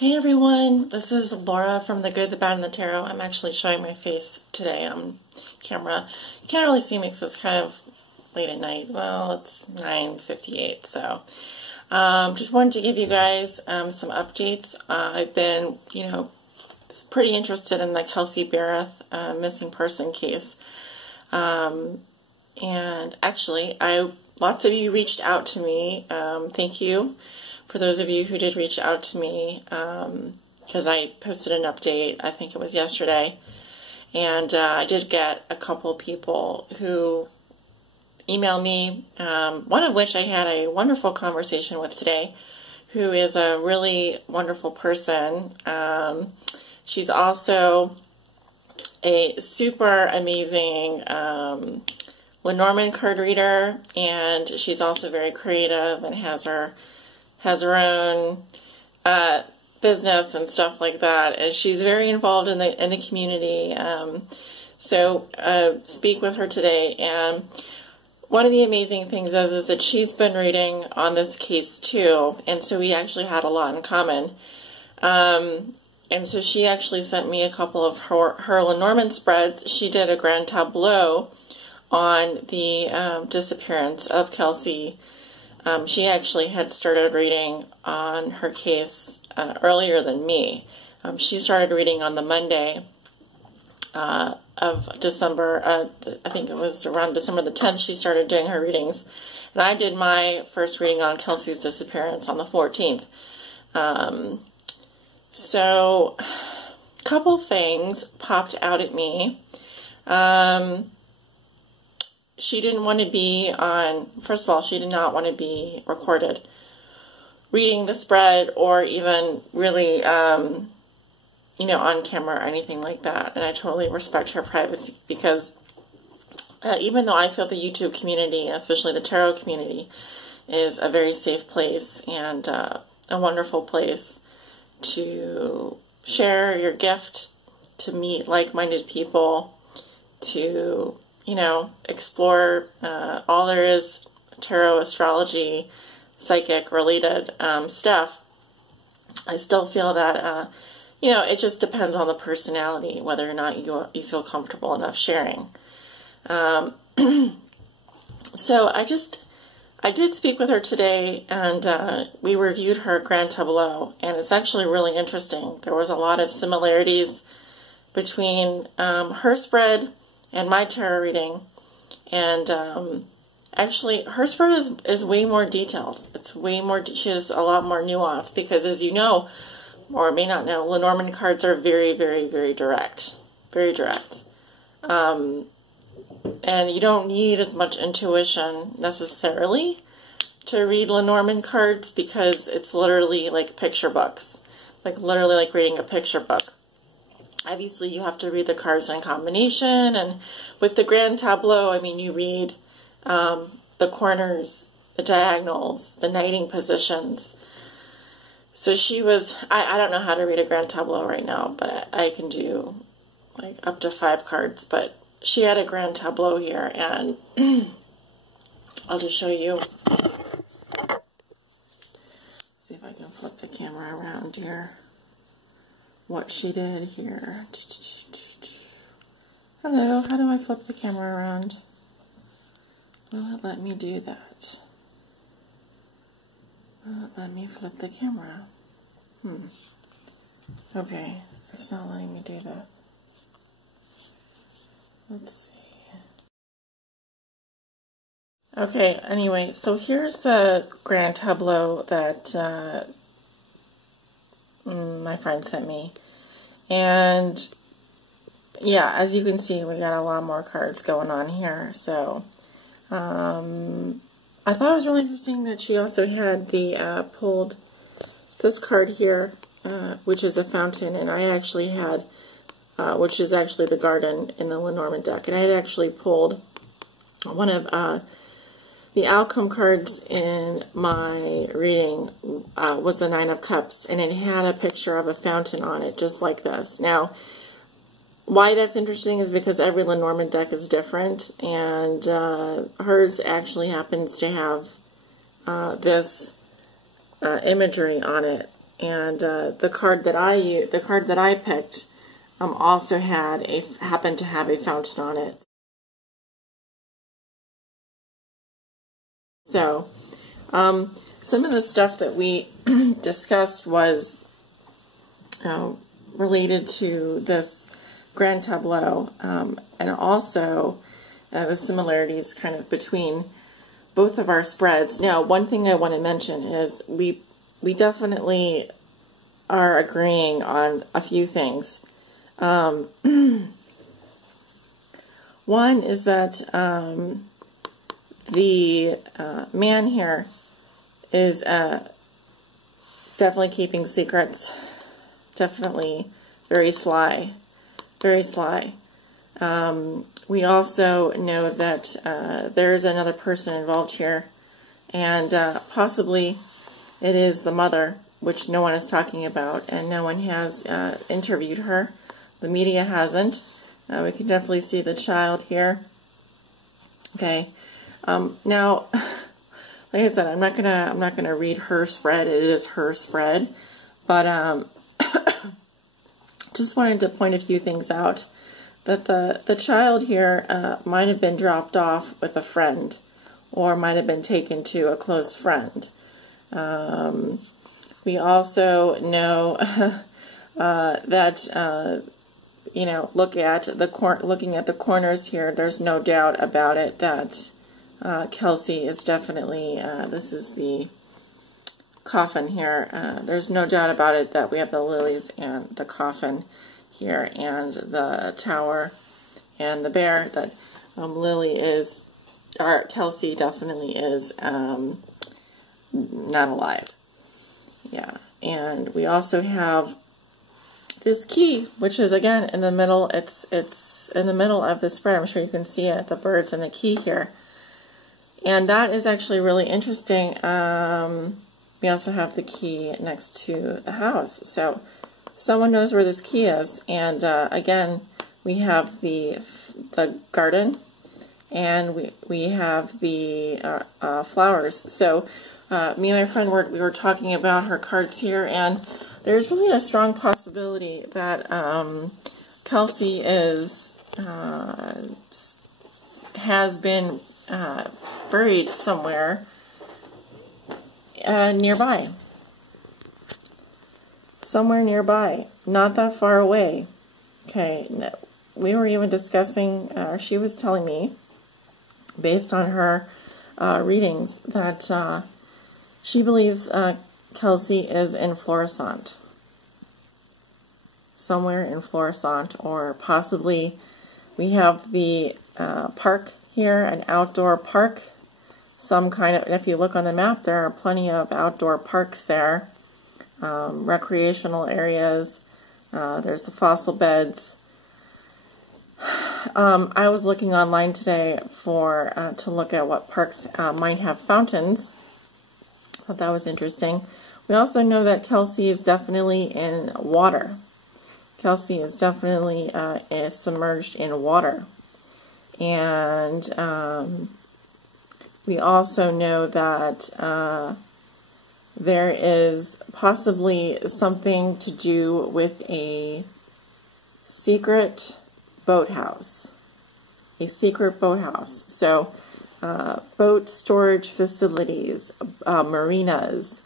Hey everyone, this is Laura from The Good, the Bad, and the Tarot. I'm actually showing my face today on camera. You can't really see me because it's kind of late at night. Well, it's 9:58, so just wanted to give you guys some updates. I've been, pretty interested in the Kelsey Berreth missing person case. And actually, lots of you reached out to me. Thank you for those of you who did reach out to me, because I posted an update, I think it was yesterday, and I did get a couple people who emailed me, one of which I had a wonderful conversation with today, who is a really wonderful person. She's also a super amazing Lenormand card reader, and she's also very creative and has her own business and stuff like that, and she's very involved in the community. So speak with her today, and one of the amazing things is that she's been reading on this case too, and so we actually had a lot in common. And so she actually sent me a couple of her Lenormand spreads. She did a grand tableau on the disappearance of Kelsey. She actually had started reading on her case earlier than me. She started reading on the Monday of December. I think it was around December the 10th she started doing her readings. And I did my first reading on Kelsey's disappearance on the 14th. So a couple things popped out at me. She didn't want to be first of all, she did not want to be recorded reading the spread, or even really, on camera or anything like that. And I totally respect her privacy, because even though I feel the YouTube community, especially the tarot community, is a very safe place and a wonderful place to share your gift, to meet like-minded people, to explore all there is tarot, astrology, psychic related stuff. I still feel that, it just depends on the personality, whether or not you feel comfortable enough sharing. So I did speak with her today, and we reviewed her grand tableau, and it's actually really interesting. There was a lot of similarities between her spread and my tarot reading, and actually her spread is way more detailed. It's way more, she has a lot more nuance, because as you know, or may not know, Lenormand cards are very, very, very direct. Very direct. And you don't need as much intuition necessarily to read Lenormand cards, because it's literally like picture books. Like literally like reading a picture book. Obviously, you have to read the cards in combination, and with the grand tableau, I mean, you read the corners, the diagonals, the knighting positions. So she was, I don't know how to read a grand tableau right now, but I can do like up to 5 cards, but she had a grand tableau here, and I'll just show you. See if I can flip the camera around here. What she did here. Hello, how do I flip the camera around? Will it let me do that? Will it let me flip the camera? Okay, it's not letting me do that. Let's see. Okay, anyway, so here's the grand tableau that my friend sent me, and yeah, as you can see, we got a lot more cards going on here. So I thought it was really interesting that she also had the pulled this card here, which is a fountain, and I actually had which is actually the garden in the Lenormand deck, and I had actually pulled one of the outcome cards in my reading was the 9 of Cups, and it had a picture of a fountain on it, just like this. Now, why that's interesting is because every Lenormand deck is different, and hers actually happens to have this imagery on it, And the card that I picked also happened to have a fountain on it. So, some of the stuff that we discussed was related to this grand tableau, and also the similarities kind of between both of our spreads. Now, one thing I want to mention is we definitely are agreeing on a few things. One is that the man here is definitely keeping secrets. Definitely very sly. Very sly. We also know that there is another person involved here, and possibly it is the mother, which no one is talking about, and no one has interviewed her. The media hasn't. We can definitely see the child here. Okay. Now, like I said, I'm not gonna read her spread. It is her spread, but just wanted to point a few things out. That the child here might have been dropped off with a friend, or might have been taken to a close friend. We also know that you know, looking at the corners here, there's no doubt about it that Kelsey is definitely, this is the coffin here. There's no doubt about it that we have the lilies and the coffin here, and the tower and the bear, that Kelsey definitely is not alive. Yeah, and we also have this key, which is again in the middle. It's in the middle of the spread. I'm sure you can see it, the birds and the key here. And that is actually really interesting. We also have the key next to the house. So someone knows where this key is. And again, we have the garden, and we have the flowers. So me and my friend we were talking about her cards here, and there's really a strong possibility that Kelsey has been buried somewhere nearby. Somewhere nearby, not that far away. Okay, no, we were even discussing, she was telling me, based on her readings, that she believes Kelsey is in Florissant. Somewhere in Florissant, or possibly we have the park here, an outdoor park. Some kind of, if you look on the map, there are plenty of outdoor parks there. Recreational areas. There's the fossil beds. I was looking online today to look at what parks might have fountains. I thought that was interesting. We also know that Kelsey is definitely in water. Kelsey is definitely submerged in water. And we also know that there is possibly something to do with a secret boathouse. A secret boathouse. So, boat storage facilities, marinas,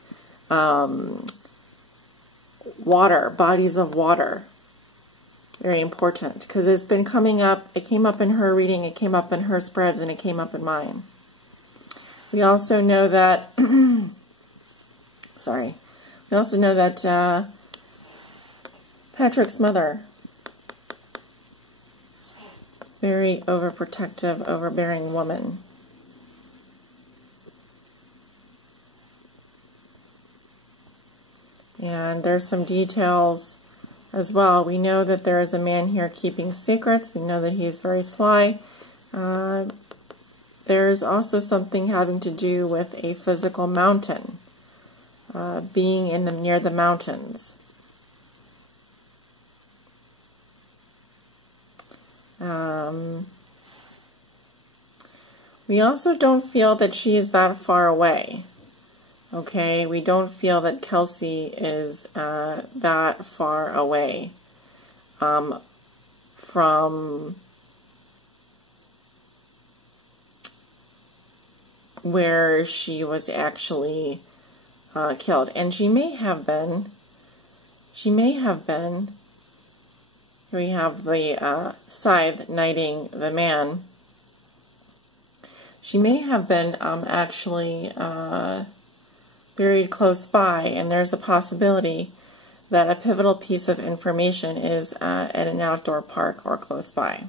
water, bodies of water. Very important, because it's been coming up. It came up in her reading, it came up in her spreads, and it came up in mine. We also know that, sorry, we also know that Patrick's mother, very overprotective, overbearing woman. And there's some details as well. We know that there is a man here keeping secrets. We know that he's very sly. There's also something having to do with a physical mountain, being near the mountains. We also don't feel that she is that far away. Okay, we don't feel that Kelsey is that far away from where she was actually killed. And she may have been, here we have the scythe knighting the man. She may have been actually buried close by, and there's a possibility that a pivotal piece of information is at an outdoor park or close by.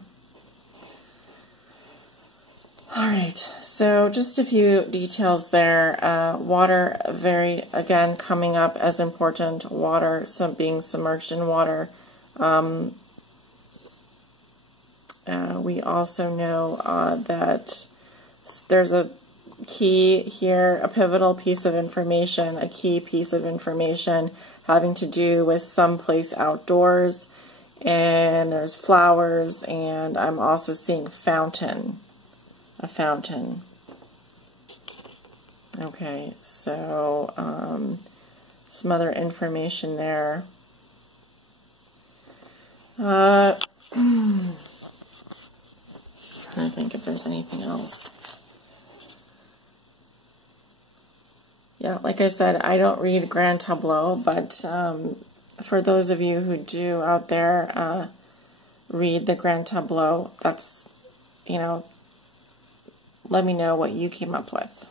All right, so just a few details there. Water, again, coming up as important. Water, being submerged in water. We also know that there's a key here, a pivotal piece of information, a key piece of information having to do with someplace outdoors, and there's flowers, and I'm also seeing fountain, a fountain. Okay, so some other information there. Trying to think if there's anything else. Yeah, like I said, I don't read Grand Tableau, but for those of you who do out there read the Grand Tableau, that's, let me know what you came up with.